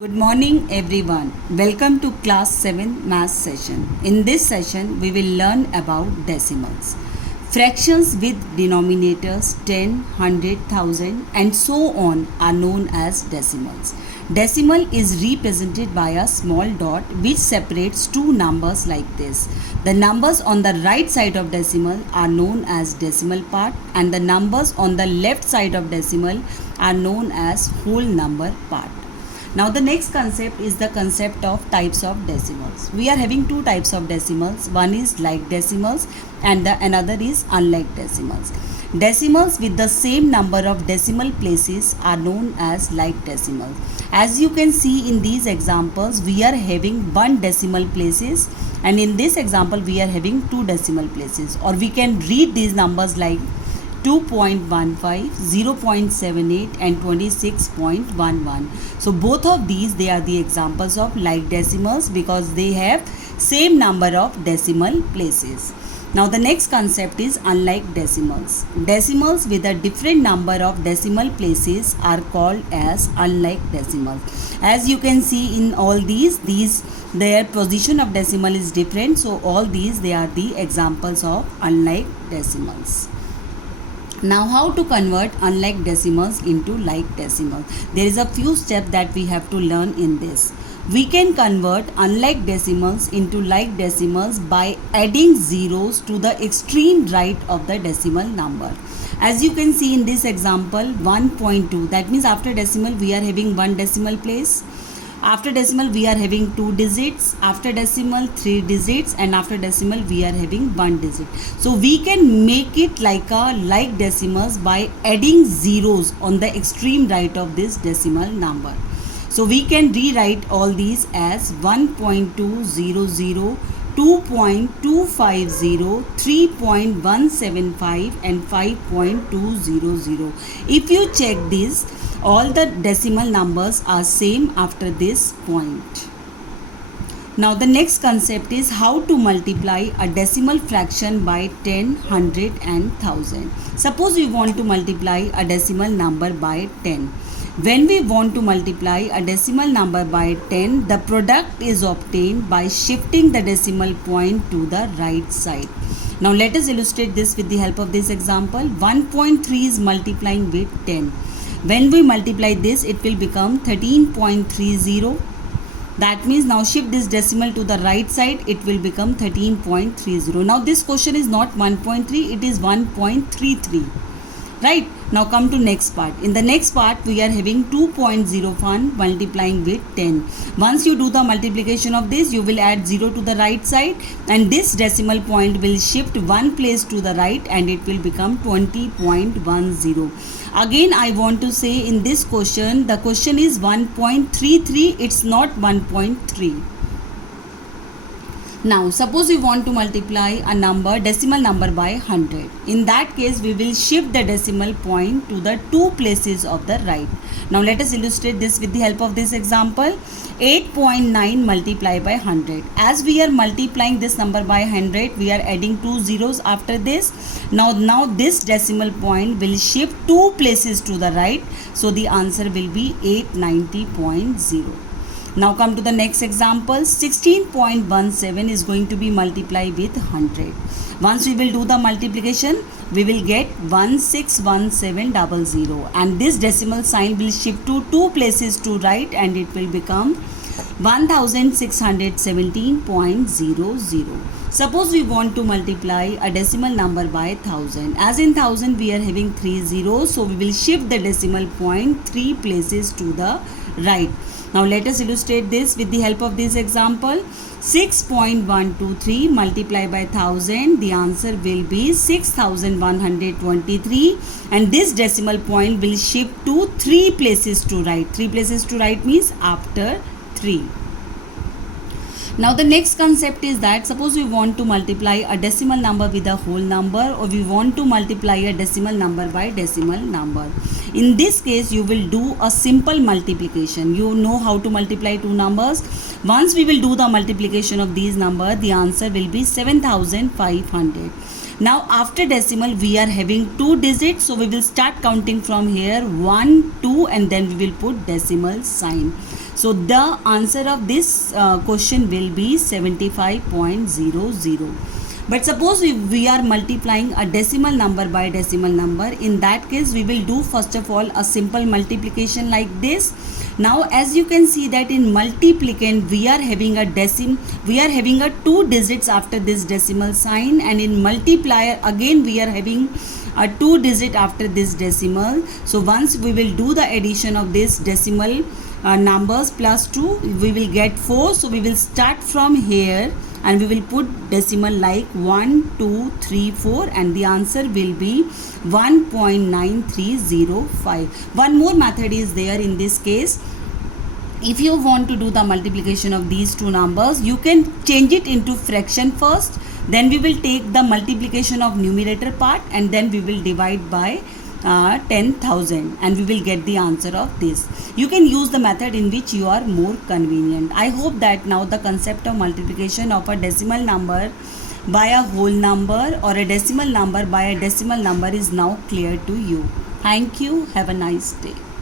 Good morning everyone. Welcome to class 7 math session. In this session we will learn about decimals. Fractions with denominators 10, 100, 1000 and so on are known as decimals. Decimal is represented by a small dot which separates two numbers like this. The numbers on the right side of decimal are known as decimal part and the numbers on the left side of decimal are known as whole number part. Now the next concept is the concept of types of decimals. We are having two types of decimals. One is like decimals and the another is unlike decimals. Decimals with the same number of decimal places are known as like decimals. As you can see in these examples, we are having one decimal places and in this example we are having two decimal places, or we can read these numbers like 2.15, 0.78 and 26.11. So both of these, they are the examples of like decimals because they have same number of decimal places. Now the next concept is unlike decimals. Decimals with a different number of decimal places are called as unlike decimals. As you can see in all these their position of decimal is different. So all these, they are the examples of unlike decimals. Now how to convert unlike decimals into like decimals? There is a few steps that we have to learn in this. We can convert unlike decimals into like decimals by adding zeros to the extreme right of the decimal number. As you can see in this example 1.2, that means after decimal we are having one decimal place. After decimal we are having two digits, after decimal three digits, and after decimal we are having one digit. So we can make it like a like decimals by adding zeros on the extreme right of this decimal number. So we can rewrite all these as 1.200, 2.250, 3.175 and 5.200. If you check this, all the decimal numbers are same after this point. Now the next concept is how to multiply a decimal fraction by 10, 100 and 1000. Suppose we want to multiply a decimal number by 10. When we want to multiply a decimal number by 10, the product is obtained by shifting the decimal point to the right side. Now let us illustrate this with the help of this example. 1.3 is multiplying with 10. When we multiply this, it will become 13.30. That means now shift this decimal to the right side, it will become 13.30. Now this question is not 1.3, it is 1.33. Right? Now come to next part. In the next part, we are having 2.01 multiplying with 10. Once you do the multiplication of this, you will add 0 to the right side and this decimal point will shift one place to the right and it will become 20.10. Again, I want to say in this question, the question is 1.33, it's not 1.3. Now, suppose we want to multiply a number, decimal number by 100. In that case, we will shift the decimal point to the two places of the right. Now, let us illustrate this with the help of this example. 8.9 multiplied by 100. As we are multiplying this number by 100, we are adding two zeros after this. Now this decimal point will shift two places to the right. So, the answer will be 890.0. Now come to the next example. 16.17 is going to be multiplied with 100. Once we will do the multiplication, we will get 161700 and this decimal sign will shift to two places to right and it will become 1617.00. Suppose we want to multiply a decimal number by 1000. As in 1000 we are having three zeros, so we will shift the decimal point three places to the right. Now let us illustrate this with the help of this example. 6.123 multiplied by 1000, the answer will be 6123 and this decimal point will shift to three places to right. Three places to right means after 3. Now the next concept is that suppose we want to multiply a decimal number with a whole number, or we want to multiply a decimal number by decimal number. In this case, you will do a simple multiplication. You know how to multiply two numbers. Once we will do the multiplication of these numbers, the answer will be 7500. Now after decimal we are having two digits, so we will start counting from here 1, 2 and then we will put decimal sign. So the answer of this question will be 75.00. But suppose if we are multiplying a decimal number by decimal number, in that case we will do first of all a simple multiplication like this. Now as you can see that in multiplicand we are having a two digits after this decimal sign, and in multiplier again we are having a 2 digit after this decimal. So once we will do the addition of this decimal numbers plus 2, we will get 4. So we will start from here and we will put decimal like 1, 2, 3, 4, and the answer will be 1.9305. One more method is there in this case. If you want to do the multiplication of these two numbers, you can change it into fraction first, then we will take the multiplication of numerator part and then we will divide by 10,000 and we will get the answer of this. You can use the method in which you are more convenient. I hope that now the concept of multiplication of a decimal number by a whole number or a decimal number by a decimal number is now clear to you. Thank you. Have a nice day.